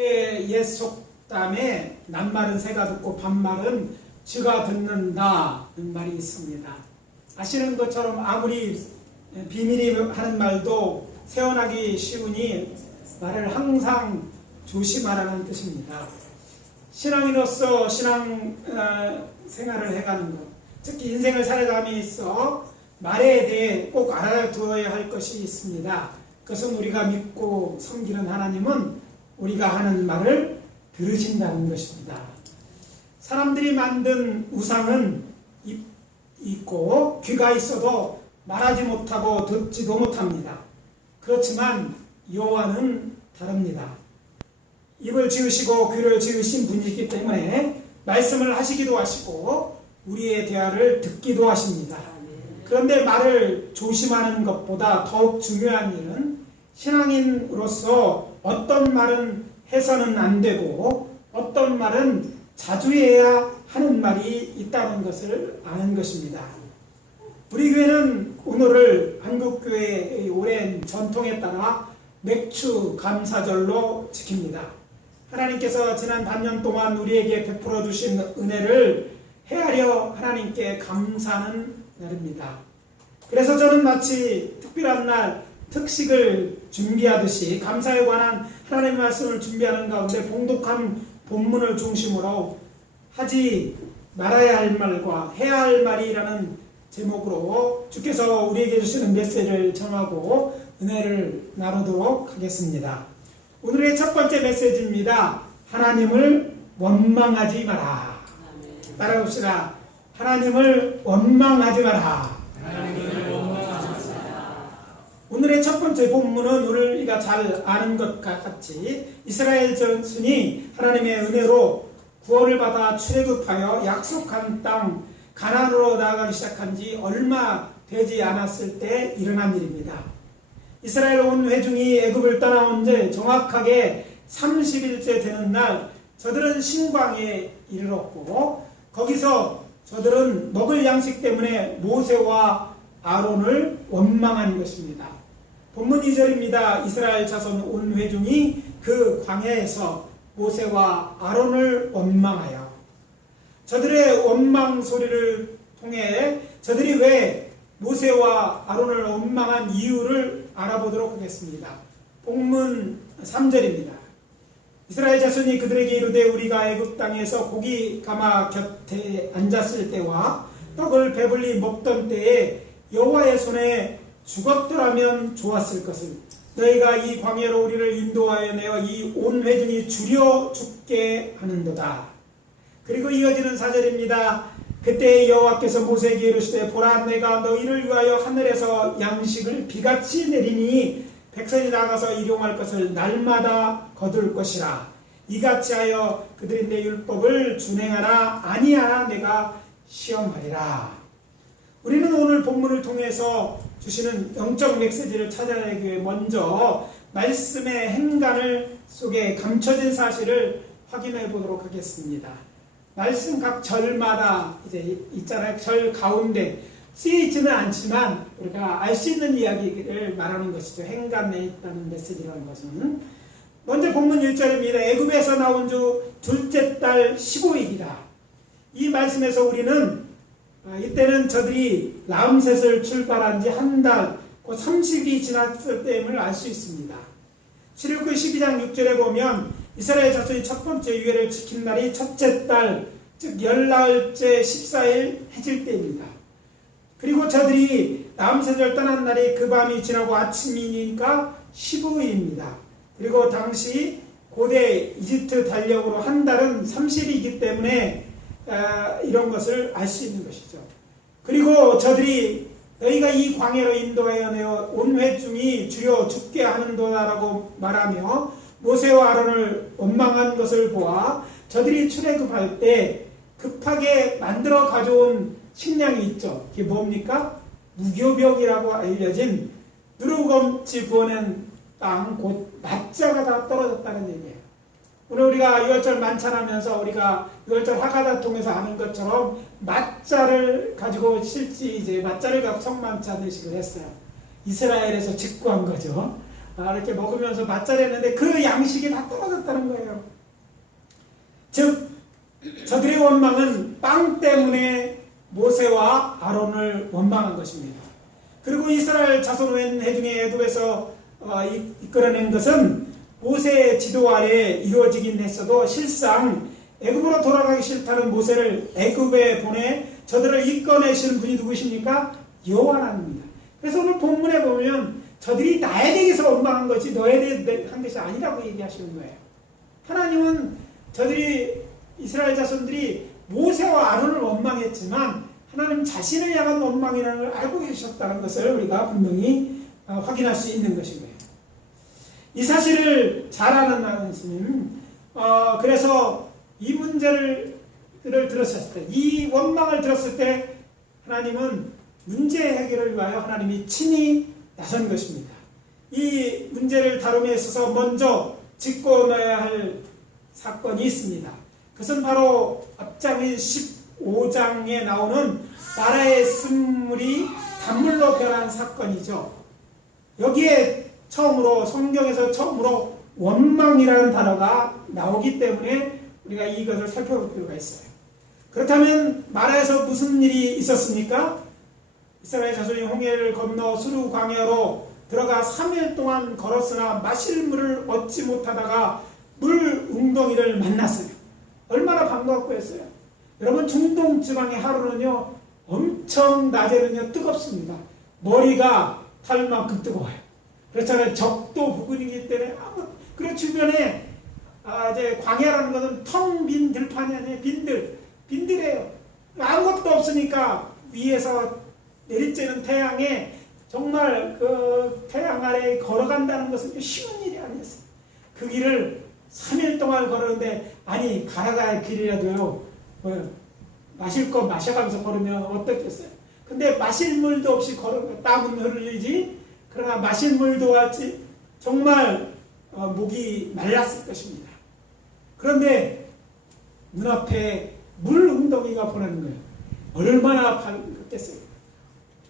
옛 속담에 낱말은 새가 듣고 반말은 쥐가 듣는다는 말이 있습니다. 아시는 것처럼 아무리 비밀이 하는 말도 세어나기 쉬우니 말을 항상 조심하라는 뜻입니다. 신앙인으로서 신앙 생활을 해가는 것, 특히 인생을 살아감에 있어 말에 대해 꼭 알아두어야 할 것이 있습니다. 그것은 우리가 믿고 섬기는 하나님은 우리가 하는 말을 들으신다는 것입니다. 사람들이 만든 우상은 있고 귀가 있어도 말하지 못하고 듣지도 못합니다. 그렇지만 여호와는 다릅니다. 입을 지으시고 귀를 지으신 분이기 때문에 말씀을 하시기도 하시고 우리의 대화를 듣기도 하십니다. 그런데 말을 조심하는 것보다 더욱 중요한 일은 신앙인으로서 어떤 말은 해서는 안 되고 어떤 말은 자주 해야 하는 말이 있다는 것을 아는 것입니다. 우리 교회는 오늘을 한국교회의 오랜 전통에 따라 맥주 감사절로 지킵니다. 하나님께서 지난 반년 동안 우리에게 베풀어 주신 은혜를 헤아려 하나님께 감사하는 날입니다. 그래서 저는 마치 특별한 날 특식을 준비하듯이 감사에 관한 하나님의 말씀을 준비하는 가운데 봉독한 본문을 중심으로 하지 말아야 할 말과 해야 할 말이라는 제목으로 주께서 우리에게 주시는 메시지를 전하고 은혜를 나누도록 하겠습니다. 오늘의 첫 번째 메시지입니다. 하나님을 원망하지 마라. 따라봅시다. 하나님을 원망하지 마라. 오늘의 첫 번째 본문은 우리가 잘 아는 것 같이 이스라엘 자손이 하나님의 은혜로 구원을 받아 출애굽하여 약속한 땅 가나안으로 나아가기 시작한 지 얼마 되지 않았을 때 일어난 일입니다. 이스라엘 온 회중이 애굽을 떠나온 지 정확하게 30일째 되는 날 저들은 신광에 이르렀고 거기서 저들은 먹을 양식 때문에 모세와 아론을 원망한 것입니다. 본문 2절입니다. 이스라엘 자손 온 회중이 그 광야에서 모세와 아론을 원망하여 저들의 원망 소리를 통해 저들이 왜 모세와 아론을 원망한 이유를 알아보도록 하겠습니다. 본문 3절입니다. 이스라엘 자손이 그들에게 이르되 우리가 애굽 땅에서 고기 가마 곁에 앉았을 때와 떡을 배불리 먹던 때에 여호와의 손에 죽었더라면 좋았을 것을 너희가 이 광야로 우리를 인도하여 내어 이 온 회중이 줄여 죽게 하는도다. 그리고 이어지는 4절입니다. 그때 여호와께서 모세에게 이르시되 보라 내가 너희를 위하여 하늘에서 양식을 비같이 내리니 백성이 나가서 일용할 것을 날마다 거둘 것이라. 이같이 하여 그들이 내 율법을 준행하나 아니하나 내가 시험하리라. 우리는 오늘 본문을 통해서 주시는 영적 메시지를 찾아내기 위해 먼저 말씀의 행간을 속에 감춰진 사실을 확인해 보도록 하겠습니다. 말씀 각 절마다 이제 있잖아요. 절 가운데 쓰이지는 않지만 우리가 알 수 있는 이야기를 말하는 것이죠. 행간에 있다는 메시지라는 것은 먼저 본문 1절입니다. 애굽에서 나온 주 둘째 달 15일이다. 이 말씀에서 우리는 이때는 저들이 라암셋을 출발한 지 한 달, 곧 30이 지났을 때임을 알 수 있습니다. 출애굽기 12장 6절에 보면 이스라엘 자손이 첫 번째 유예를 지킨 날이 첫째 달, 즉 열나흘째 14일 해질 때입니다. 그리고 저들이 라암셋을 떠난 날이 그 밤이 지나고 아침이니까 15일입니다. 그리고 당시 고대 이집트 달력으로 한 달은 30일이기 때문에 이런 것을 알 수 있는 것이죠. 그리고 저들이 너희가 이 광야로 인도하여 내어 온 회중이 줄여 죽게 하는도다라고 말하며 모세와 아론을 원망한 것을 보아 저들이 출애굽할 때 급하게 만들어 가져온 식량이 있죠. 그게 뭡니까? 무교병이라고 알려진 누르검지 부어낸 땅, 곧 맞자가 다 떨어졌다는 얘기예요. 오늘 우리가 유월절 만찬하면서 우리가 유월절 하가다 통해서 아는 것처럼 맞자를 가지고 실제 이제 맞자를 갖고 성만찬 의식을 했어요. 이스라엘에서 직구한 거죠. 이렇게 먹으면서 맛잘했는데 그 양식이 다 떨어졌다는 거예요. 즉 저들의 원망은 빵 때문에 모세와 아론을 원망한 것입니다. 그리고 이스라엘 자손 회중의 애굽에서 이끌어낸 것은 모세의 지도 아래 이루어지긴 했어도 실상 애굽으로 돌아가기 싫다는 모세를 애굽에 보내 저들을 이끌어내시는 분이 누구십니까? 여호와 하나님입니다. 그래서 오늘 본문에 보면 저들이 나에 대해서 원망한 것이 너에 대해 한 것이 아니라고 얘기하시는 거예요. 하나님은 저들이 이스라엘 자손들이 모세와 아론을 원망했지만 하나님 자신을 향한 원망이라는 걸 알고 계셨다는 것을 우리가 분명히 확인할 수 있는 것인 거예요. 이 사실을 잘 아는 하나님, 그래서 이 문제를 들었을 때, 이 원망을 들었을 때 하나님은 문제 해결을 위하여 하나님이 친히 나선 것입니다. 이 문제를 다룸에 있어서 먼저 짚고 넣어야 할 사건이 있습니다. 그것은 바로 앞장인 15장에 나오는 나라의 쓴물이 단물로 변한 사건이죠. 여기에 처음으로 성경에서 처음으로 원망이라는 단어가 나오기 때문에 우리가 이것을 살펴볼 필요가 있어요. 그렇다면 마라에서 무슨 일이 있었습니까? 이스라엘 자손이 홍해를 건너 수르 광야로 들어가 3일 동안 걸었으나 마실 물을 얻지 못하다가 물 웅덩이를 만났어요. 얼마나 반갑고 했어요. 여러분 중동 지방의 하루는요 엄청 낮에는요 뜨겁습니다. 머리가 탈 만큼 뜨거워요. 그렇잖아요. 적도 부근이기 때문에 그리고 주변에 이제 광야라는 것은 텅 빈 들판이 아니에요. 빈들이에요. 아무것도 없으니까 위에서 내리쬐는 태양에 정말 그 태양 아래에 걸어간다는 것은 쉬운 일이 아니었어요. 그 길을 3일 동안 걸었는데 아니 갈아갈 길이라도요 마실 거 마셔가면서 걸으면 어떻겠어요. 근데 마실 물도 없이 걸으면 땀은 흘리지 그러나 마실 물도 없이 정말 목이 말랐을 것입니다. 그런데 눈앞에 물 웅덩이가 보내는 거예요. 얼마나 반갑겠어요.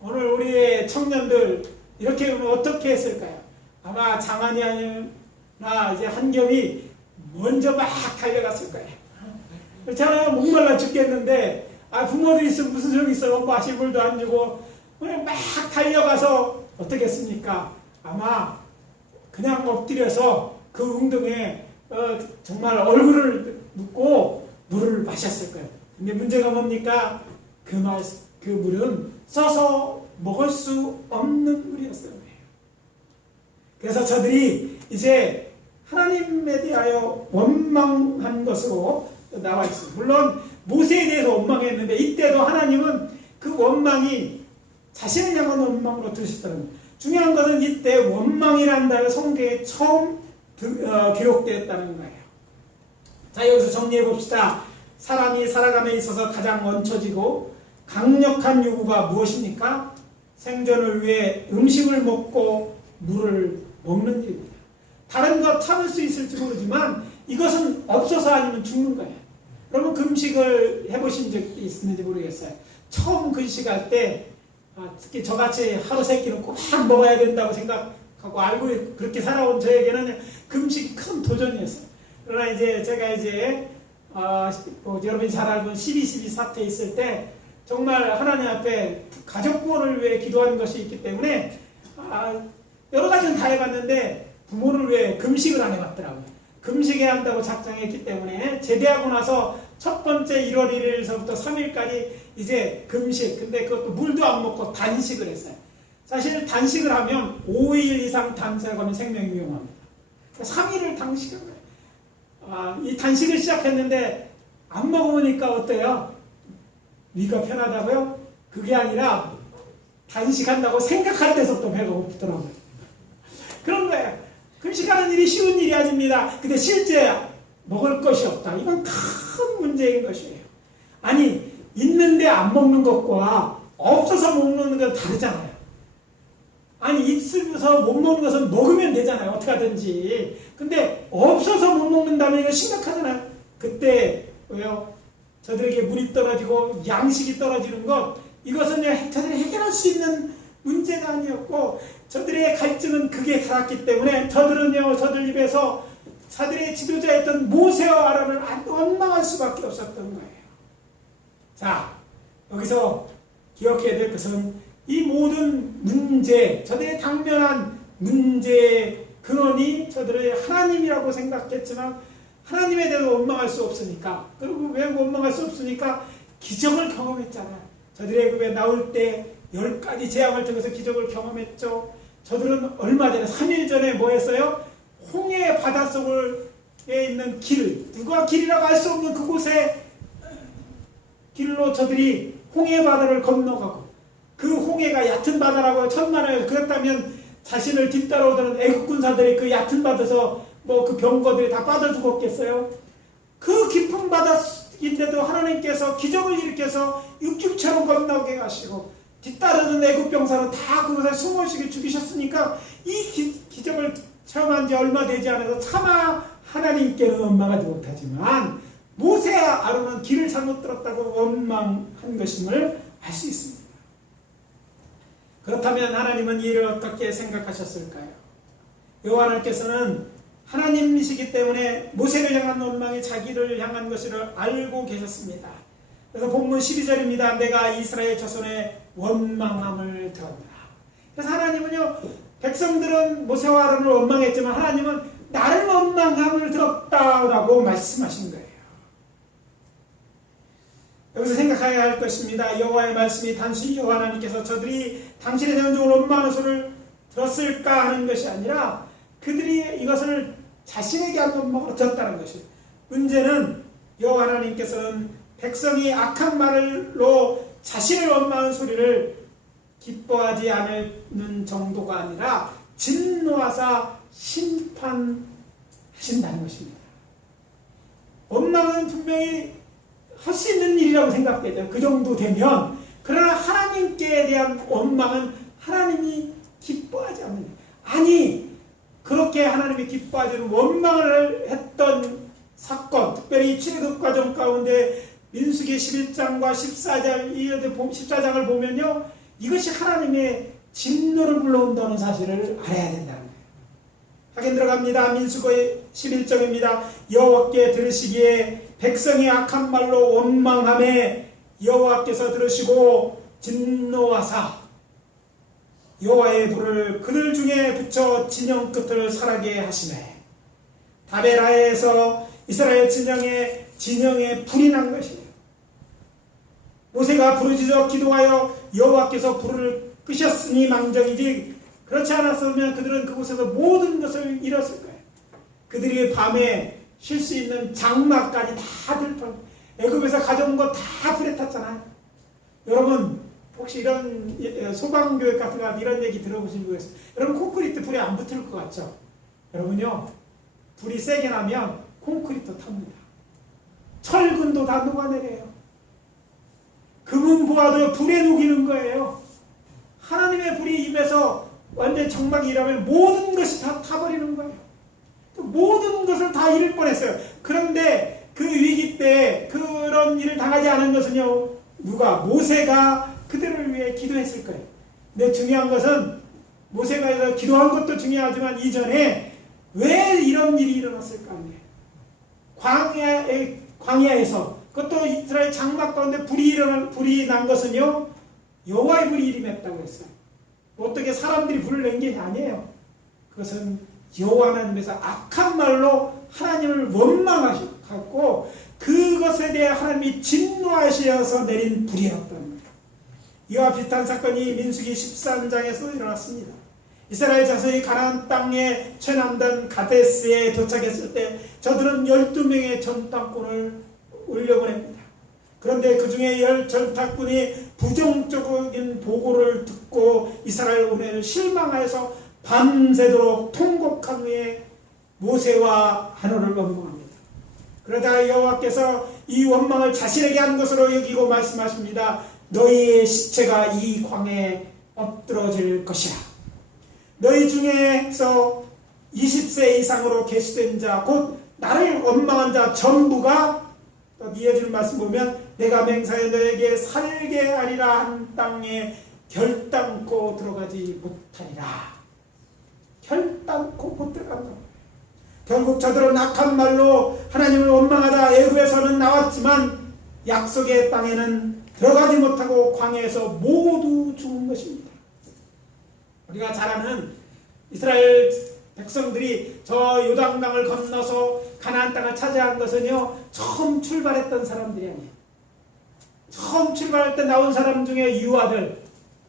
오늘 우리의 청년들 이렇게 보면 어떻게 했을까요? 아마 장안이 아니라 이제 한겹이 먼저 막 달려갔을 거예요. 그렇잖아요. 목말라 죽겠는데 부모들이 있으면 무슨 소용이 있어. 마실 물도 안 주고 그냥 막 달려가서 어떻게 했습니까? 아마 그냥 엎드려서 그 웅덩이에 정말 얼굴을 묻고 물을 마셨을 거예요. 근데 문제가 뭡니까? 그 물은 써서 먹을 수 없는 물이었어요. 그래서 저들이 이제 하나님에 대하여 원망한 것으로 나와 있어요. 물론 모세에 대해서 원망했는데 이때도 하나님은 그 원망이 자신을 향한 원망으로 들으셨다는 거예요. 중요한 것은 이때 원망이라는 단어 성경에 처음 기록되었다는 거예요. 자, 여기서 정리해 봅시다. 사람이 살아감에 있어서 가장 원초지고 강력한 요구가 무엇입니까? 생존을 위해 음식을 먹고 물을 먹는 일입니다. 다른 것 참을 수 있을지 모르지만 이것은 없어서 아니면 죽는 거예요. 여러분 금식을 해보신 적이 있는지 모르겠어요. 처음 금식할 때 특히 저같이 하루 세 끼는 꼭 먹어야 된다고 생각하고 알고 그렇게 살아온 저에게는 금식이 큰 도전이었어요. 그러나 이제 제가 여러분이 잘 알고 12.12 사태 있을 때 정말 하나님 앞에 가족 구원을 위해 기도하는 것이 있기 때문에 여러 가지는 다 해봤는데 부모를 위해 금식을 안 해봤더라고요. 금식해야 한다고 작정했기 때문에 제대하고 나서 첫 번째 1월 1일서부터 3일까지 이제 금식, 근데 그것도 물도 안 먹고 단식을 했어요. 사실 단식을 하면 5일 이상 단식하면 생명이 위험합니다. 3일을 단식한 거예요. 이 단식을 시작했는데 안 먹으니까 어때요? 위가 편하다고요? 그게 아니라 단식한다고 생각할 때서부터 배가 고프더라고요. 그런 거예요. 금식하는 일이 쉬운 일이 아닙니다. 근데 실제 먹을 것이 없다. 이건 큰 문제인 것이에요. 아니 있는데 안 먹는 것과 없어서 못 먹는 건 다르잖아요. 아니 있으면서 못 먹는 것은 먹으면 되잖아요. 어떻게 하든지. 근데 없어서 못 먹는다면 이거 심각하잖아요. 그때 왜요? 저들에게 물이 떨어지고 양식이 떨어지는 것 이것은 저들이 해결할 수 있는 문제가 아니었고 저들의 갈증은 극에 달았기 때문에 저들은요 저들 입에서 자들의 지도자였던 모세와 아론을 원망할 수밖에 없었던 거예요. 자, 여기서 기억해야 될 것은 이 모든 문제, 저들의 당면한 문제의 근원이 저들의 하나님이라고 생각했지만 하나님에 대해서 원망할 수 없으니까, 그리고 왜 원망할 수 없으니까 기적을 경험했잖아요. 저들의 애굽에 나올 때 10가지 재앙을 통해서 기적을 경험했죠. 저들은 얼마 전에 3일 전에 뭐 했어요? 홍해 바닷속에 있는 길, 누가 길이라고 할 수 없는 그곳에 길로 저들이 홍해 바다를 건너가고, 그 홍해가 얕은 바다라고 천만을 그랬다면 자신을 뒤따라오던 애국 군사들이 그 얕은 바다에서 뭐 그 병거들이 다 빠져 죽었겠어요? 그 깊은 바다인데도 하나님께서 기적을 일으켜서 육축처럼 건너게 하시고 뒤따르던 애국 병사는 다 그곳에 숨어쉬게 죽이셨으니까 이 기적을 체험한 지 얼마 되지 않아서 차마 하나님께는 원망하지 못하지만 모세와 아론은 길을 잘못 들었다고 원망한 것임을 알 수 있습니다. 그렇다면 하나님은 이를 어떻게 생각하셨을까요? 여호와 하나님께서는 하나님이시기 때문에 모세를 향한 원망이 자기를 향한 것을 알고 계셨습니다. 그래서 본문 12절입니다. 내가 이스라엘 자손의 원망함을 들었다. 그래서 하나님은요, 백성들은 모세와 아론을 원망했지만 하나님은 나를 원망함을 들었다라고 말씀하신 거예요. 여기서 생각해야 할 것입니다. 여호와의 말씀이 단순히 여호와 하나님께서 저들이 당신의 대원종을 원망하는 소리를 들었을까 하는 것이 아니라 그들이 이것을 자신에게 한 원망으로 들었다는 것이에요. 문제는 여호와 하나님께서는 백성이 악한 말로 자신을 원망하는 소리를 기뻐하지 않는 정도가 아니라 진노하사 심판하신다는 것입니다. 원망은 분명히 할 수 있는 일이라고 생각되죠. 그 정도 되면. 그러나 하나님께 대한 원망은 하나님이 기뻐하지 않는, 아니 그렇게 하나님이 기뻐하지 않는 원망을 했던 사건, 특별히 출애굽 과정 가운데 민수기 11장과 14장을 보면요, 이것이 하나님의 진노를 불러온다는 사실을 알아야 된다는 거예요. 확인 들어갑니다. 민수기 11장입니다. 여호와께 들으시기에 백성이 악한 말로 원망하매 여호와께서 들으시고 진노하사 여호와의 불을 그들 중에 붙여 진영 끝을 살하게 하시매 다베라에서 이스라엘 진영에 불이 난 것이에요. 모세가 부르짖어 기도하여 여호와께서 불을 끄셨으니 망정이지 그렇지 않았으면 그들은 그곳에서 모든 것을 잃었을 거예요. 그들이 밤에 쉴 수 있는 장막까지 다 들판, 애굽에서 가져온 거 다 불에 탔잖아요. 여러분 혹시 이런 소방교육 같은 거 이런 얘기 들어보신 분 있어요? 여러분 콘크리트 불에 안 붙을 것 같죠? 여러분요, 불이 세게 나면 콘크리트 탑니다. 철근도 다 녹아내려요. 금은 보아도 불에 녹이는 거예요. 하나님의 불이 입에서 완전 정막이 일하면 모든 것이 다 타버리는 거예요. 모든 것을 다 잃을 뻔했어요. 그런데 그 위기 때 그런 일을 당하지 않은 것은요, 누가? 모세가 그들을 위해 기도했을 거예요. 근데 중요한 것은 모세가 기도한 것도 중요하지만 이전에 왜 이런 일이 일어났을까 하는 광야에서 그것도 이스라엘 장막 가운데 불이 난 것은요, 여호와의 불이 임했다고 했어요. 어떻게 사람들이 불을 낸 게 아니에요. 그것은 여호와 하나님께서 악한 말로 하나님을 원망하셨고 그것에 대해 하나님이 진노하셔서 내린 불이었던 거예요. 이와 비슷한 사건이 민수기 13장에서 일어났습니다. 이스라엘 자손이 가나안 땅의 최남단 가데스에 도착했을 때 저들은 12명의 전타꾼을 올려보냅니다. 그런데 그 중에 전타꾼이 부정적인 보고를 듣고 이스라엘 운해를 실망하여서 밤새도록 통곡한 후에 모세와 아론을 원망합니다. 그러자 여호와께서 이 원망을 자신에게 한 것으로 여기고 말씀하십니다. 너희의 시체가 이 광에 엎드러질 것이라. 너희 중에서 20세 이상으로 계수된 자, 곧 나를 원망한 자 전부가, 이어지는 말씀 보면 내가 맹세하여 너에게 살게 하리라 한 땅에 결단코 들어가지 못하리라. 결단코 못 들어간다. 결국 저들은 악한 말로 하나님을 원망하다 애굽에서는 나왔지만 약속의 땅에는 들어가지 못하고 광야에서 모두 죽은 것입니다. 우리가 잘 아는 이스라엘 백성들이 저 요단강을 건너서 가나안 땅을 차지한 것은요, 처음 출발했던 사람들이 아니에요. 처음 출발할 때 나온 사람 중에 유아들,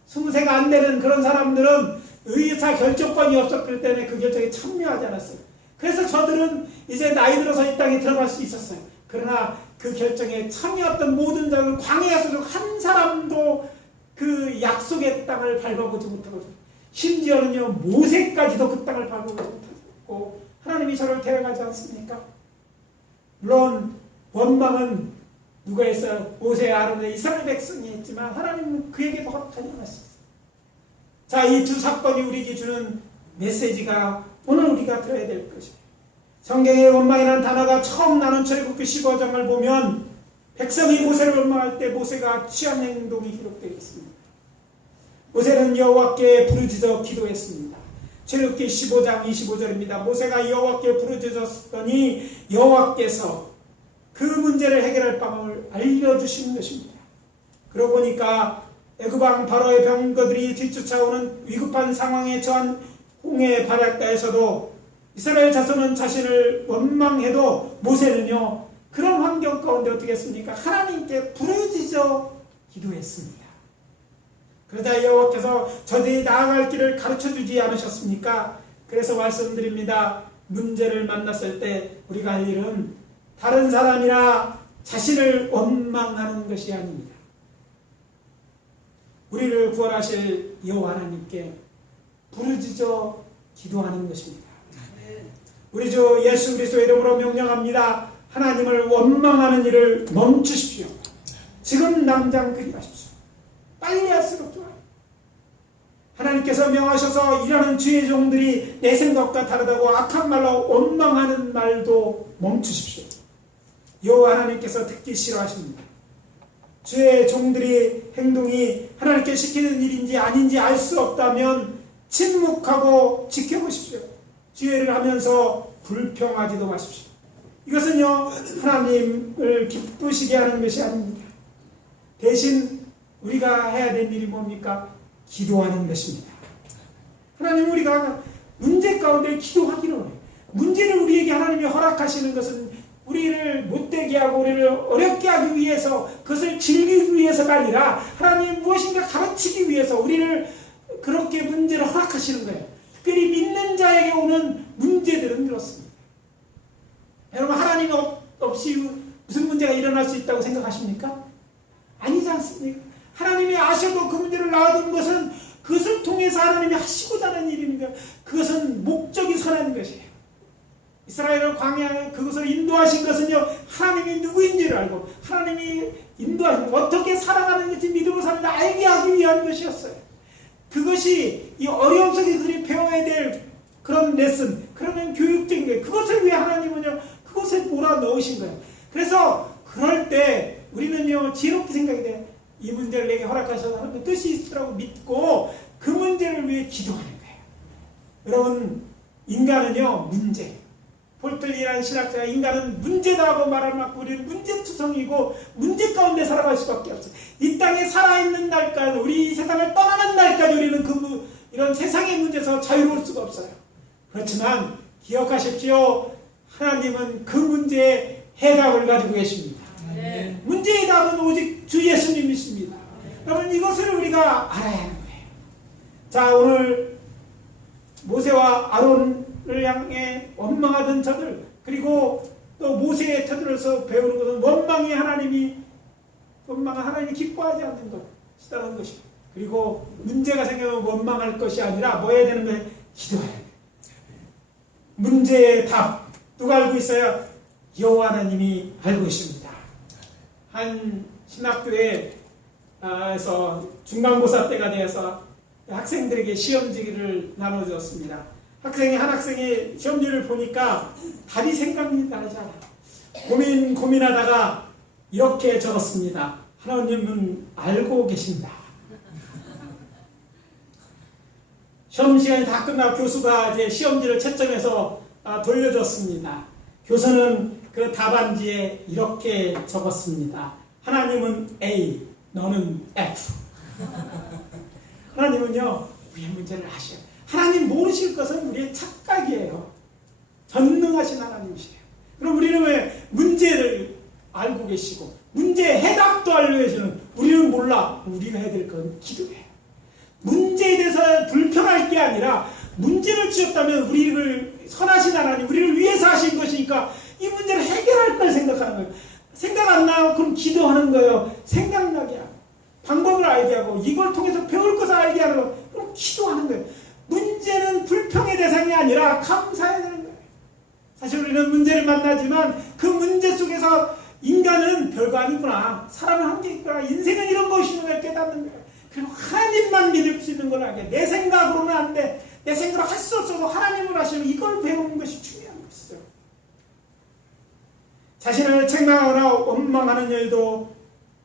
20세가 안 되는 그런 사람들은 의사 결정권이 없었기 때문에 그 결정에 참여하지 않았어요. 그래서 저들은 이제 나이 들어서 이 땅에 들어갈 수 있었어요. 그러나 그 결정에 참여했던 모든 자들, 광야에서도 한 사람도 그 약속의 땅을 밟아보지 못하고, 심지어는요 모세까지도 그 땅을 밟아보지 못하고 하나님이 저를 데려가지 않습니까? 물론 원망은 누가 했어요? 모세, 아론의 이스라엘 백성이 했지만 하나님은 그에게도 허락하지 않았어요. 자, 이 두 사건이 우리에게 주는 메시지가 오늘 우리가 들어야 될 것이에요. 성경의 원망이라는 단어가 처음 나온 출애굽기 15장을 보면 백성이 모세를 원망할 때 모세가 취한 행동이 기록되어 있습니다. 모세는 여호와께 부르짖어 기도했습니다. 출애굽기 15장 25절입니다. 모세가 여호와께 부르짖었더니 여호와께서 그 문제를 해결할 방법을 알려주신 것입니다. 그러고 보니까 애굽왕 바로의 병거들이 뒤쫓아오는 위급한 상황에 처한 홍해 바닷가에서도 이스라엘 자손은 자신을 원망해도 모세는요 그런 환경 가운데 어떻게 했습니까? 하나님께 부르짖어 기도했습니다. 그러자 여호와께서 저들이 나아갈 길을 가르쳐주지 않으셨습니까? 그래서 말씀드립니다. 문제를 만났을 때 우리가 할 일은 다른 사람이나 자신을 원망하는 것이 아닙니다. 우리를 구원하실 여호와 하나님께 부르짖어 기도하는 것입니다. 우리 주 예수 그리스도의 이름으로 명령합니다. 하나님을 원망하는 일을 멈추십시오. 지금 당장 그리하십시오. 빨리 할수록 좋아요. 하나님께서 명하셔서 일하는 주의 종들이 내 생각과 다르다고 악한 말로 원망하는 말도 멈추십시오. 여호와 하나님께서 듣기 싫어하십니다. 주의 종들이 행동이 하나님께 시키는 일인지 아닌지 알 수 없다면 침묵하고 지켜보십시오. 주의를 하면서 불평하지도 마십시오. 이것은요 하나님을 기쁘시게 하는 것이 아닙니다. 대신 우리가 해야 될 일이 뭡니까? 기도하는 것입니다. 하나님, 우리가 문제 가운데 기도하기로 해요. 문제를 우리에게 하나님이 허락하시는 것은 우리를 못되게 하고 우리를 어렵게 하기 위해서, 그것을 즐기기 위해서가 아니라 하나님 무엇인가 가르치기 위해서 우리를 그렇게 문제를 허락하시는 거예요. 특별히 믿는 자에게 오는 문제들은 그렇습니다. 여러분, 하나님 없이 무슨 문제가 일어날 수 있다고 생각하십니까? 아니지 않습니까? 하나님이 아셔도 그 문제를 놔둔 것은 그것을 통해서 하나님이 하시고자 하는 일입니다. 그것은 목적이 선한 것이에요. 이스라엘을 광야에 그것을 인도하신 것은요 하나님이 누구인지를 알고 하나님이 인도하신 어떻게 살아가는 것인지 믿음으로 사는 알게 하기 위한 것이었어요. 그것이 이 어려움 속에 그들이 배워야 될 그런 레슨, 그러면 교육적인 거예요. 그것을 위해 하나님은요 그것에 몰아넣으신 거예요. 그래서 그럴 때 우리는요 지혜롭게 생각이 돼요. 이 문제를 내게 허락하셔서 하나님의 뜻이 있으라고 믿고 그 문제를 위해 기도하는 거예요. 여러분, 인간은요 문제, 폴틀리라는 신학자가 인간은 문제다 하고 말할 만큼 우리는 문제투성이고 문제 가운데 살아갈 수밖에 없어요. 이 땅에 살아있는 날까지, 우리 이 세상을 떠나는 날까지 우리는 이런 세상의 문제에서 자유로울 수가 없어요. 그렇지만 기억하십시오. 하나님은 그 문제에 해답을 가지고 계십니다. 네. 문제의 답은 오직 주 예수님이십니다. 여러분, 이것을 우리가 알아야 하는 거예요. 자, 오늘 모세와 아론을 향해 원망하던 자들, 그리고 또 모세의 태도로서 배우는 것은 원망한 하나님이 기뻐하지 않는 것이라는 것이, 그리고 문제가 생기면 원망할 것이 아니라 뭐 해야 되는 거예요? 기도해야 돼요. 문제의 답 누가 알고 있어요? 여호와 하나님이 알고 있습니다. 한 신학교에서 중간고사 때가 되어서 학생들에게 시험지를 나눠주었습니다. 한 학생이 시험지를 보니까 답이 생각이 나지 않아요. 고민하다가 이렇게 적었습니다. 하나님은 알고 계신다. 시험 시간이 다 끝나고 교수가 이제 시험지를 채점해서 돌려줬습니다. 교수는 그 답안지에 이렇게 적었습니다. 하나님은 A, 너는 F. 하나님은요, 우리의 문제를 아셔요. 하나님 모르실 것은 우리의 착각이에요. 전능하신 하나님이시래요. 그럼 우리는 왜 문제를 알고 계시고 문제 해답도 알고 계시는 우리는 몰라. 우리가 해야 될 건 기도예요. 문제에 대해서 불평할 게 아니라 문제를 지었다면 우리를 선하신 하나님, 우리를 위해서 하신 것이니까 이 문제를 해결할 걸 생각하는 거예요. 생각 안 나요? 그럼 기도하는 거예요. 생각나게 하고 방법을 알게 하고 이걸 통해서 배울 것을 알게 하는 거. 그럼 기도하는 거예요. 문제는 불평의 대상이 아니라 감사해야 되는 거예요. 사실 우리는 문제를 만나지만 그 문제 속에서 인간은 별거 아니구나. 사람은 한계 있구나. 인생은 이런 것이구나 깨닫는 거예요. 그리고 하나님만 믿을 수 있는 걸 알게. 내 생각으로는 안 돼. 내 생각으로 할 수 없어도 하나님을 하시면 이걸 배우는 것이 중요한 것이죠. 자신을 책망하거나 원망하는 일도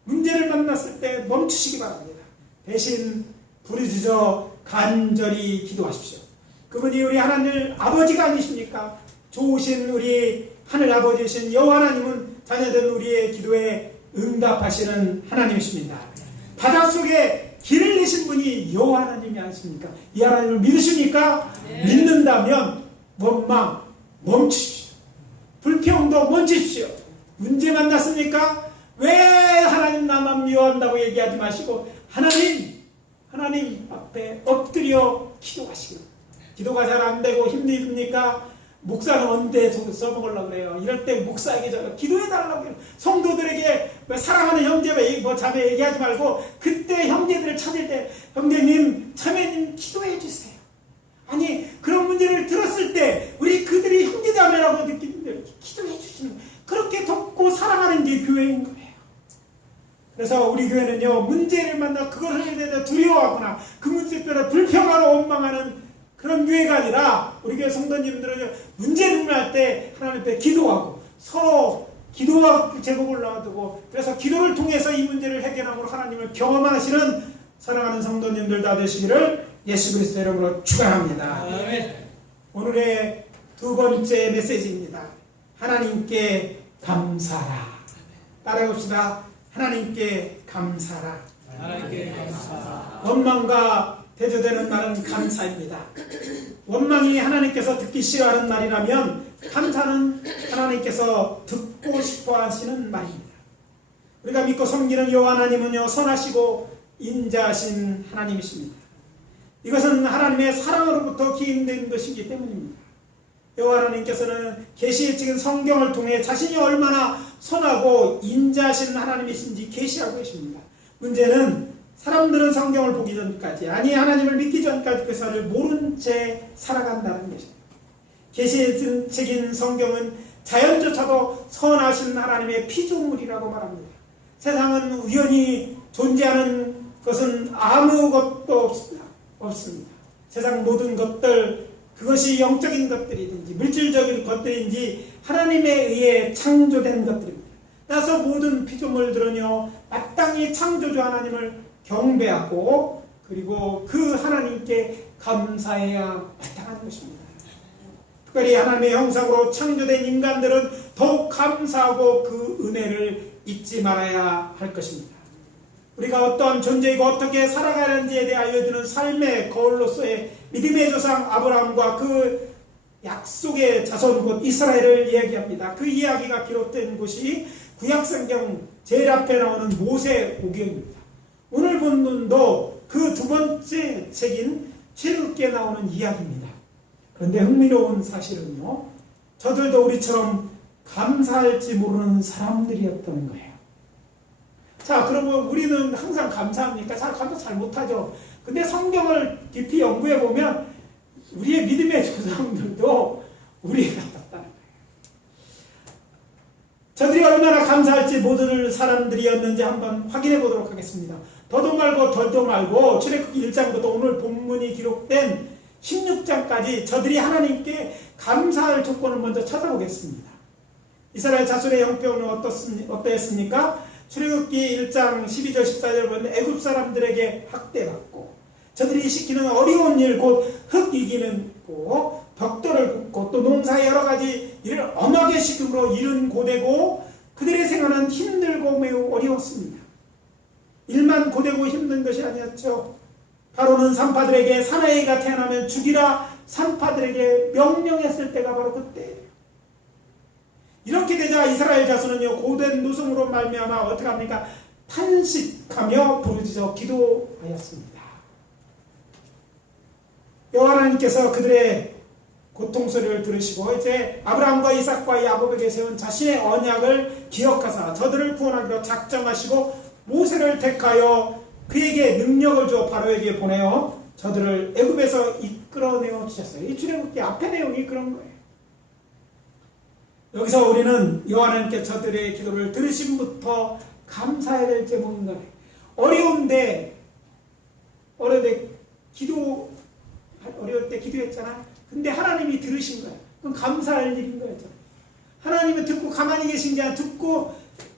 문제를 만났을 때 멈추시기 바랍니다. 대신 부르짖어 간절히 기도하십시오. 그분이 우리 하나님 아버지가 아니십니까? 좋으신 우리 하늘 아버지이신 여호와 하나님은 자녀된 우리의 기도에 응답하시는 하나님이십니다. 바닷속에 길을 내신 분이 여호와 하나님이 아니십니까? 이 하나님을 믿으십니까? 네. 믿는다면 원망 멈추십시오. 불평도 멈추십시오. 문제 만났습니까? 왜 하나님 나만 미워한다고 얘기하지 마시고 하나님 앞에 엎드려 기도하시고, 기도가 잘 안 되고 힘듭니까? 목사는 언제 써먹으려고 그래요? 이럴 때 목사에게 기도해달라고 해요. 성도들에게 사랑하는 형제, 자매 얘기하지 말고 그때 형제들을 찾을 때 형제님, 자매님 기도해 주세요. 아니 그런 문제를 들었을 때 우리 그들이 형제자매라고 느끼는데 기도해 주시는 거예요. 그렇게 돕고 사랑하는 게 교회인 거예요. 그래서 우리 교회는요, 문제를 만나 그걸 해야 되는데 두려워하거나 그 문제에 따라 불평하고 원망하는 그런 교회가 아니라 우리 교회 성도님들은 문제를 할 때 하나님 앞에 기도하고 서로 기도와 제목을 놔두고 그래서 기도를 통해서 이 문제를 해결하고 하나님을 경험하시는 사랑하는 성도님들 다 되시기를 예수 그리스도 이름으로 축원합니다. 오늘의 두 번째 메시지입니다. 하나님께 감사라. 따라해봅시다. 하나님께 감사라. 하나님께 감사라. 원망과 대조되는 말은 감사입니다. 원망이 하나님께서 듣기 싫어하는 말이라면 감사는 하나님께서 듣고 싶어 하시는 말입니다. 우리가 믿고 섬기는 여호와 하나님은요, 선하시고 인자하신 하나님이십니다. 이것은 하나님의 사랑으로부터 기인된 것이기 때문입니다. 여호와 하나님께서는 계시에 찍은 성경을 통해 자신이 얼마나 선하고 인자하신 하나님이신지 계시하고 계십니다. 문제는 사람들은 성경을 보기 전까지, 아니 하나님을 믿기 전까지 그 사람을 모른 채 살아간다는 것입니다. 계시에 찍힌 성경은 자연조차도 선하신 하나님의 피조물이라고 말합니다. 세상은 우연히 존재하는 것은 아무것도 없습니다. 세상 모든 것들, 그것이 영적인 것들이든지 물질적인 것들인지 하나님에 의해 창조된 것들입니다. 따라서 모든 피조물들은요, 마땅히 창조주 하나님을 경배하고 그리고 그 하나님께 감사해야 마땅한 것입니다. 특별히 하나님의 형상으로 창조된 인간들은 더욱 감사하고 그 은혜를 잊지 말아야 할 것입니다. 우리가 어떠한 존재이고 어떻게 살아가야 하는지에 대해 알려주는 삶의 거울로서의 믿음의 조상 아브라함과 그 약속의 자손 곧 이스라엘을 이야기합니다. 그 이야기가 기록된 곳이 구약성경 제일 앞에 나오는 모세오경입니다. 오늘 본문도 그 두 번째 책인 출애굽기에 나오는 이야기입니다. 그런데 흥미로운 사실은요, 저들도 우리처럼 감사할지 모르는 사람들이었던 거예요. 자, 그러면 우리는 항상 감사합니까? 감사 잘 못하죠. 근데 성경을 깊이 연구해 보면 우리의 믿음의 조상들도 우리가 같았다는 거예요. 저들이 얼마나 감사할지 모를 사람들이었는지 한번 확인해 보도록 하겠습니다. 더도 말고 출애굽기 1장부터 오늘 본문이 기록된 16장까지 저들이 하나님께 감사할 조건을 먼저 찾아보겠습니다. 이스라엘 자손의 형편은 어떠했습니까? 출애굽기 1장 12절 14절 보면 애굽 사람들에게 학대받고 저들이 시키는 어려운 일, 곧 흙 이기는 고 벽돌을 굽고 또 농사의 여러 가지 일을 엄하게 시킴으로 일은 고되고 그들의 생활은 힘들고 매우 어려웠습니다. 일만 고되고 힘든 것이 아니었죠. 바로는 산파들에게 사나이가 태어나면 죽이라 산파들에게 명령했을 때가 바로 그때예요. 이렇게 되자 이스라엘 자손은요 고된 노성으로 말미암아 어떻게 합니까? 탄식하며 부르짖어 기도하였습니다. 여호와 하나님께서 그들의 고통 소리를 들으시고 이제 아브라함과 이삭과 야곱에게 세운 자신의 언약을 기억하사 저들을 구원하기로 작정하시고 모세를 택하여 그에게 능력을 주어 바로에게 보내어 저들을 애굽에서 이끌어내어 주셨어요. 이 출애굽기 앞의 내용이 그런 거예요. 여기서 우리는 여호와 하나님께 저들의 기도를 들으심부터 감사해야 될 제목인 거예요. 어려운데 어려울 때 기도했잖아. 근데 하나님이 들으신 거야. 그럼 감사할 일인 거였죠. 하나님은 듣고 가만히 계신 게 아니라 듣고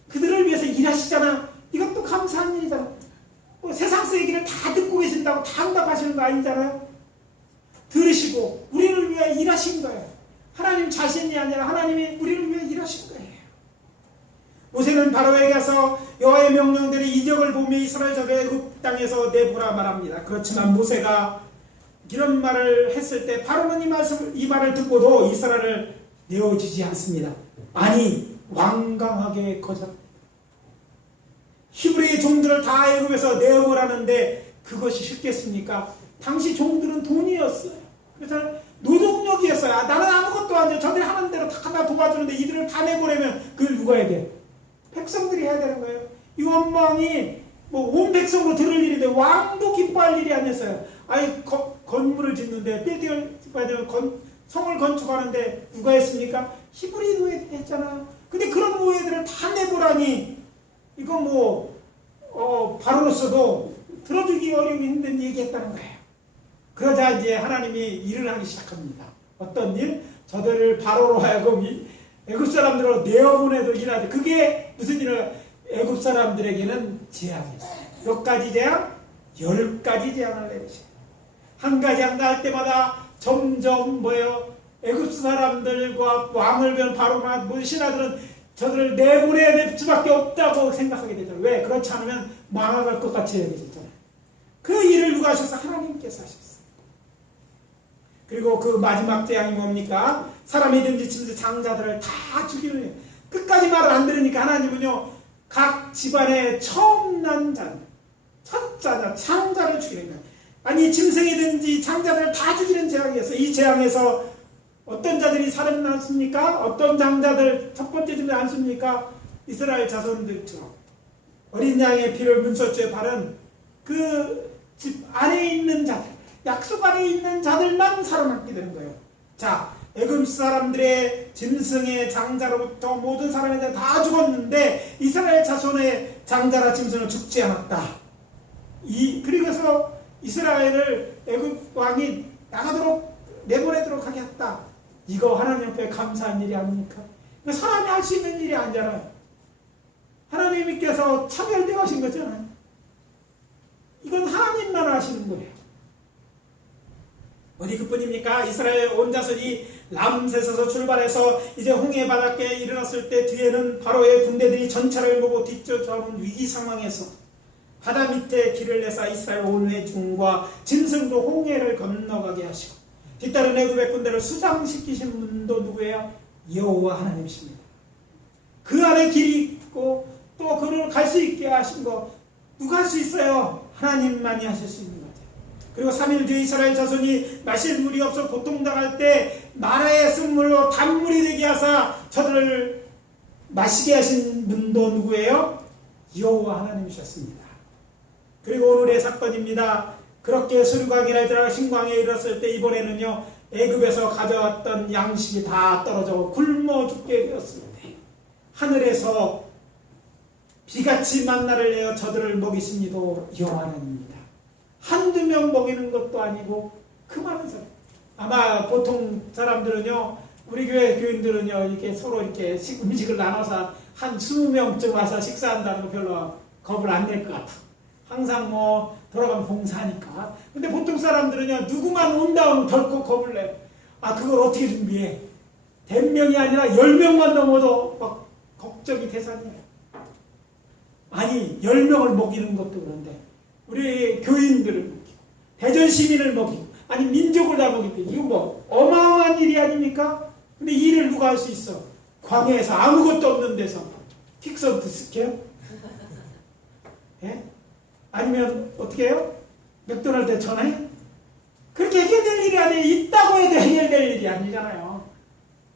그들을 위해서 일하시잖아. 이것도 감사한 일이잖아. 뭐 세상 얘기를 다 듣고 계신다고 다 응답하시는 거 아니잖아요. 들으시고 우리를 위해 일하신 거예요. 하나님 자신이 아니라 하나님이 우리를 위해 일하신 거예요. 모세는 바로에게 가서 여호와의 명령대로 이적을 보며 이스라엘 자손을 애굽 땅에서 내보라 말합니다. 그렇지만 모세가 이런 말을 했을 때 바로는 이 말을 듣고도 이스라엘을 내어주지 않습니다. 아니 완강하게 거절. 히브리의 종들을 다 애굽에서 내어보라는데 그것이 쉽겠습니까? 당시 종들은 돈이었어요. 그래서 노동력이었어요. 나는 아무것도 안 돼. 저들이 하는 대로 다 하나 도와주는데 이들을 다 내보내면 그걸 누가 해야 돼? 백성들이 해야 되는 거예요. 이 원망이 온 백성으로 들을 일인데 왕도 기뻐할 일이 아니었어요. 아니 건물을 짓는데 빌딩을 짓고 성을 건축하는데 누가 했습니까? 히브리 노예들이 했잖아요. 근데 그런 노예들을 다 내보라니 이거 바로로서도 들어주기 어려운 힘든 얘기했다는 거예요. 그러자 이제 하나님이 일을 하기 시작합니다. 어떤 일? 저들을 바로로 하여금 애굽 사람들로 내어보내도 일하지. 그게 무슨 일을 애굽 사람들에게는 재앙이었어요. 몇 가지 재앙? 10가지 재앙을 내리셔요. 한 가지 할 때마다 점점 애굽 사람들과 왕을 배운 바로나 신하들은 저들을 내보내야 될 수밖에 없다고 생각하게 되잖아요. 왜? 그렇지 않으면 망할 것 같이 여겨졌잖아요. 그 일을 누가 하셔서? 하나님께서 하셨어요. 그리고 그 마지막 재앙이 뭡니까? 사람이든지 짐승 장자들을 다 죽이는 거예요. 끝까지 말을 안 들으니까 하나님은요 각 집안의 처음 난 자, 첫 자자, 장자를 죽이는 거예요. 아니 짐승이든지 장자들을 다 죽이는 재앙이었어요. 이 재앙에서 어떤 자들이 살아났습니까? 어떤 장자들 첫 번째 집에 않습니까? 이스라엘 자손들처럼 어린 양의 피를 문서주에 바른 그 집 안에 있는 자들, 약속 안에 있는 자들만 살아남게 되는 거예요. 자, 애굽 사람들의 짐승의 장자로부터 모든 사람이 다 죽었는데 이스라엘 자손의 장자라 짐승은 죽지 않았다. 그리고서 이스라엘을 애굽 왕이 나가도록 내보내도록 하게 했다. 이거 하나님 앞에 감사한 일이 아닙니까? 사람이 할 수 있는 일이 아니잖아요. 하나님께서 차별되어 거잖아요. 이건 하나님만 하시는 거예요. 어디 그뿐입니까? 이스라엘 온 자손이 람세스에서 출발해서 이제 홍해 바닷가에 일어났을 때 뒤에는 바로의 군대들이 전차를 보고 뒤쫓아오는 위기 상황에서 바다 밑에 길을 내서 이스라엘 온 회중과 짐승도 홍해를 건너가게 하시고 뒤따른 애굽의 군대를 수장시키신 분도 누구예요? 여호와 하나님이십니다. 그 안에 길이 있고 또 그를 갈 수 있게 하신 거 누가 할 수 있어요? 하나님만이 하실 수 있는 거죠. 그리고 3일 뒤에 이스라엘 자손이 마실 물이 없어 고통당할 때 나라의 쓴물로 단물이 되게 하사 저들을 마시게 하신 분도 누구예요? 여호와 하나님이셨습니다. 그리고 오늘의 사건입니다. 그렇게 수르광이라 들어가 신광에 이르렀을 때 이번에는요 애굽에서 가져왔던 양식이 다 떨어져 굶어 죽게 되었을 때 하늘에서 비같이 만나를 내어 저들을 먹이신 이도 여호와 하나님입니다. 한두 명 먹이는 것도 아니고 그 많은 사람. 아마 보통 사람들은요 우리 교회 교인들은요 이렇게 서로 이렇게 음식을 나눠서 한 20명쯤 와서 식사한다는 거 별로 겁을 안 낼 것 같아. 항상 뭐 돌아가면 봉사하니까. 근데 보통 사람들은요, 누구만 온다면 덜컥 겁을 내요. 아, 그걸 어떻게 준비해? 100명이 아니라 10명만 넘어도 막 걱정이 대산이에요. 아니, 10명을 먹이는 것도 그런데 우리 교인들을 먹이고 대전 시민을 먹이고 아니 민족을 다 먹이고 이거 뭐 어마어마한 일이 아닙니까? 근데 이 일을 누가 할 수 있어? 광야에서 아무것도 없는 데서 킥서부터 스케요? 예? 아니면 어떻게 해요? 맥도날드에 전화해? 그렇게 해결될 일이 아니에요. 있다고 해도 해결될 일이 아니잖아요.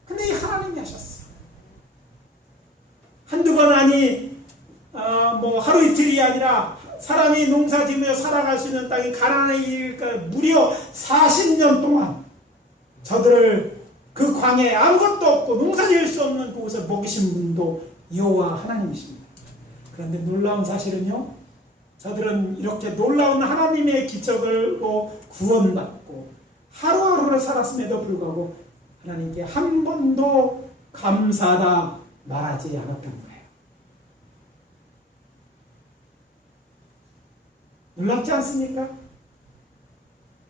근데 이 하나님이 하셨어. 한두 번 아니 뭐 하루 이틀이 아니라 사람이 농사 지으며 살아갈 수 있는 땅이 가나안의 일까 무려 40년 동안 저들을 그 광야에 아무것도 없고 농사 지을 수 없는 그곳에 먹이신 분도 여호와 하나님이십니다. 그런데 놀라운 사실은요, 저들은 이렇게 놀라운 하나님의 기적으로 구원받고 하루하루를 살았음에도 불구하고 하나님께 한 번도 감사하다 말하지 않았던 거예요. 놀랍지 않습니까?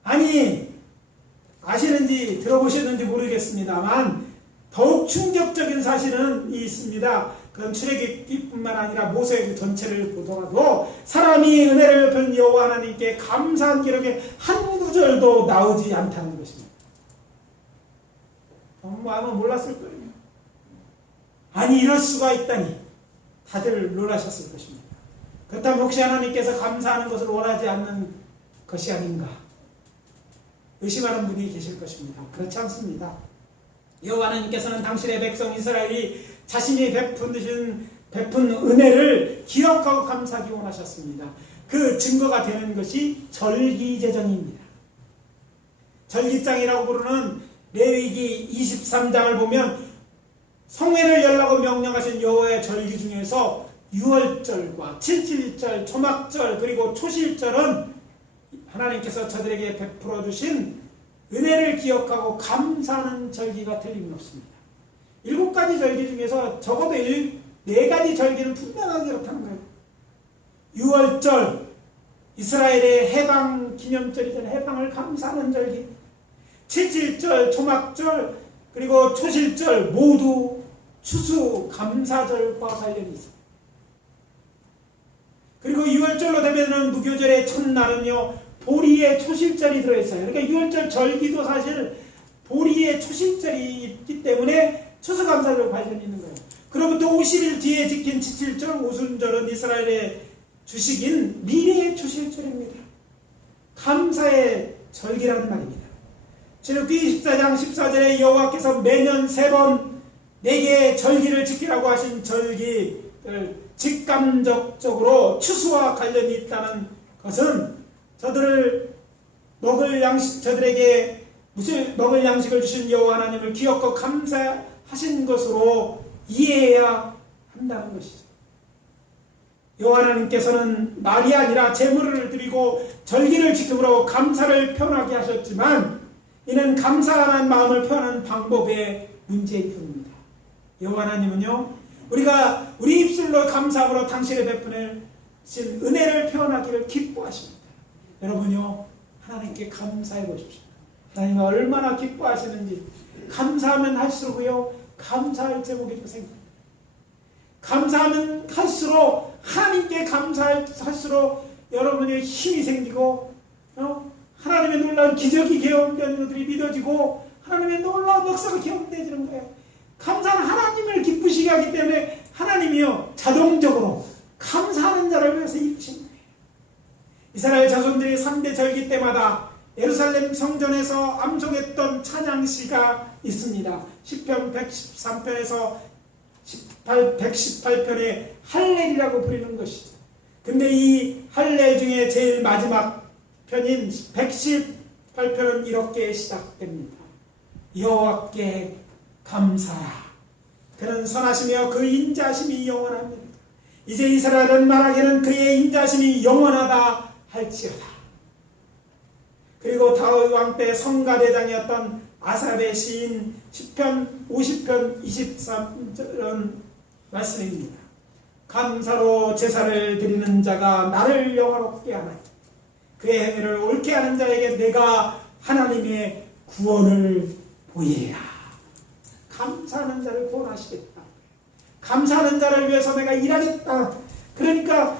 아니, 아시는지 들어보셨는지 모르겠습니다만 더욱 충격적인 사실은 있습니다. 그건 출애굽기뿐만 아니라 모세의 전체를 보더라도 사람이 은혜를 베푼 여호와 하나님께 감사한 기록에 한 구절도 나오지 않다는 것입니다. 아마 몰랐을 거예요. 아니, 이럴 수가 있다니 다들 놀라셨을 것입니다. 그렇다면 혹시 하나님께서 감사하는 것을 원하지 않는 것이 아닌가 의심하는 분이 계실 것입니다. 그렇지 않습니다. 여호와 하나님께서는 당신의 백성 이스라엘이 자신이 베푼 은혜를 기억하고 감사하기 원하셨습니다. 그 증거가 되는 것이 절기제정입니다. 절기장이라고 부르는 레위기 23장을 보면 성회를 열라고 명령하신 여호와의 절기 중에서 유월절과 칠칠절, 초막절 그리고 초실절은 하나님께서 저들에게 베풀어 주신 은혜를 기억하고 감사하는 절기가 틀림없습니다. 7가지 절기 중에서 적어도 4가지 절기는 분명하게 그렇다는 거예요. 유월절, 이스라엘의 해방 기념절이잖아요. 해방을 감사하는 절기. 칠칠절, 초막절, 그리고 초실절 모두 추수 감사절과 관련이 있습니다. 그리고 6월절로 되면은 무교절의 첫날은요, 보리의 초실절이 들어있어요. 그러니까 6월절 절기도 사실 보리의 초실절이 있기 때문에 추수감사절 관련이 있는 거예요. 그로부터 50일 뒤에 지킨 칠칠절, 오순절은 이스라엘의 주식인 미래의 초실절입니다. 감사의 절기라는 말입니다. 출애굽기 24장 14절에 여호와께서 매년 3번 4개의 절기를 지키라고 하신 절기를 직감적으로 추수와 관련이 있다는 것은 저들에게 먹을 양식을 주신 여호와 하나님을 기억하고 감사하신 것으로 이해해야 한다는 것이죠. 여호와 하나님께서는 말이 아니라 제물을 드리고 절기를 지킴으로 감사를 표현하게 하셨지만 이는 감사하는 마음을 표현하는 방법의 문제일 뿐입니다. 여호와 하나님은요, 우리가 우리 입술로 감사함으로 당신의 베푸신 은혜를 표현하기를 기뻐하십니다. 여러분요, 하나님께 감사해 보십시오. 하나님이 얼마나 기뻐하시는지. 감사하면 할수록요, 감사할 제목이 더 생깁니다. 감사하면 할수록, 하나님께 감사할수록 여러분의 힘이 생기고, 하나님의 놀라운 기적이 경험되는 것들이 믿어지고, 하나님의 놀라운 역사가 경험되어지는 거예요. 감사는 하나님을 기쁘시게 하기 때문에 하나님이요, 자동적으로 감사하는 자를 위해서 이끄신 거예요. 이스라엘 자손들이 3대 절기 때마다 예루살렘 성전에서 암송했던 찬양시가 있습니다. 시편 113편에서 118편에 할렐이라고 부르는 것이죠. 근데 이 할렐 중에 제일 마지막 편인 118편은 이렇게 시작됩니다. 여호와께 감사하라. 그는 선하시며 그 인자심이 영원합니다. 이제 이스라엘은 말하기는 그의 인자심이 영원하다 할지어다. 그리고 다윗 왕 때 성가대장이었던 아삽의 시인 10편 50편 23절은 말씀입니다. 감사로 제사를 드리는 자가 나를 영화롭게 하나니 그의 행위를 옳게 하는 자에게 내가 하나님의 구원을 보이리라. 감사하는 자를 구원하시겠다. 감사하는 자를 위해서 내가 일하겠다. 그러니까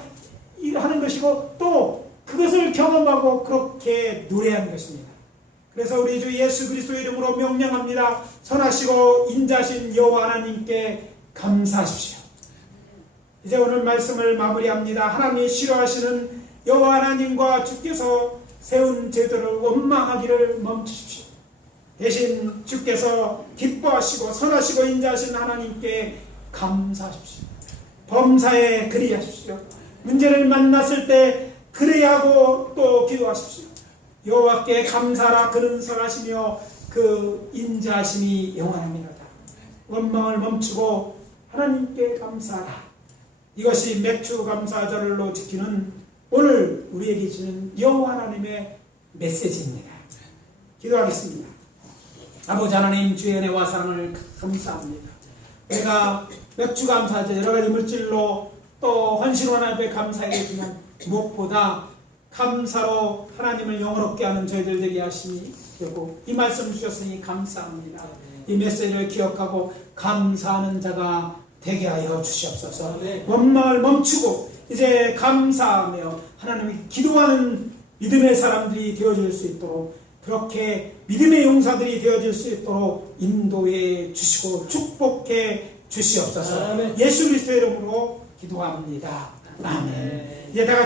일하는 것이고 또 그것을 경험하고 그렇게 노래하는 것입니다. 그래서 우리 주 예수 그리스도의 이름으로 명령합니다. 선하시고 인자신 여호와 하나님께 감사하십시오. 이제 오늘 말씀을 마무리합니다. 하나님이 싫어하시는 여호와 하나님과 주께서 세운 제도를 원망하기를 멈추십시오. 대신 주께서 기뻐하시고 선하시고 인자하신 하나님께 감사하십시오. 범사에 그리하십시오. 문제를 만났을 때 그래하고 또 기도하십시오. 여호와께 감사하라. 그는 선하시며 그 인자하심이 영원합니다. 원망을 멈추고 하나님께 감사하라. 이것이 맥주 감사절로 지키는 오늘 우리에게 주는 여호와 하나님의 메시지입니다. 기도하겠습니다. 아버지 하나님, 주의 은혜와 사랑을 감사합니다. 내가 맥주 감사절 여러 가지 물질로 또 헌신원 앞에 감사하겠지만 무엇보다 감사로 하나님을 영원롭게 하는 저희들 되게 하시니 되고 이 말씀 주셨으니 감사합니다. 이 메시지를 기억하고 감사하는 자가 되게 하여 주시옵소서. 원망을 멈추고 이제 감사하며 하나님이 기도하는 믿음의 사람들이 되어질 수 있도록 그렇게 믿음의 용사들이 되어질 수 있도록 인도해 주시고 축복해 주시옵소서. 예수 그리스도의 이름으로 기도합니다. 아멘. 이제 다 같이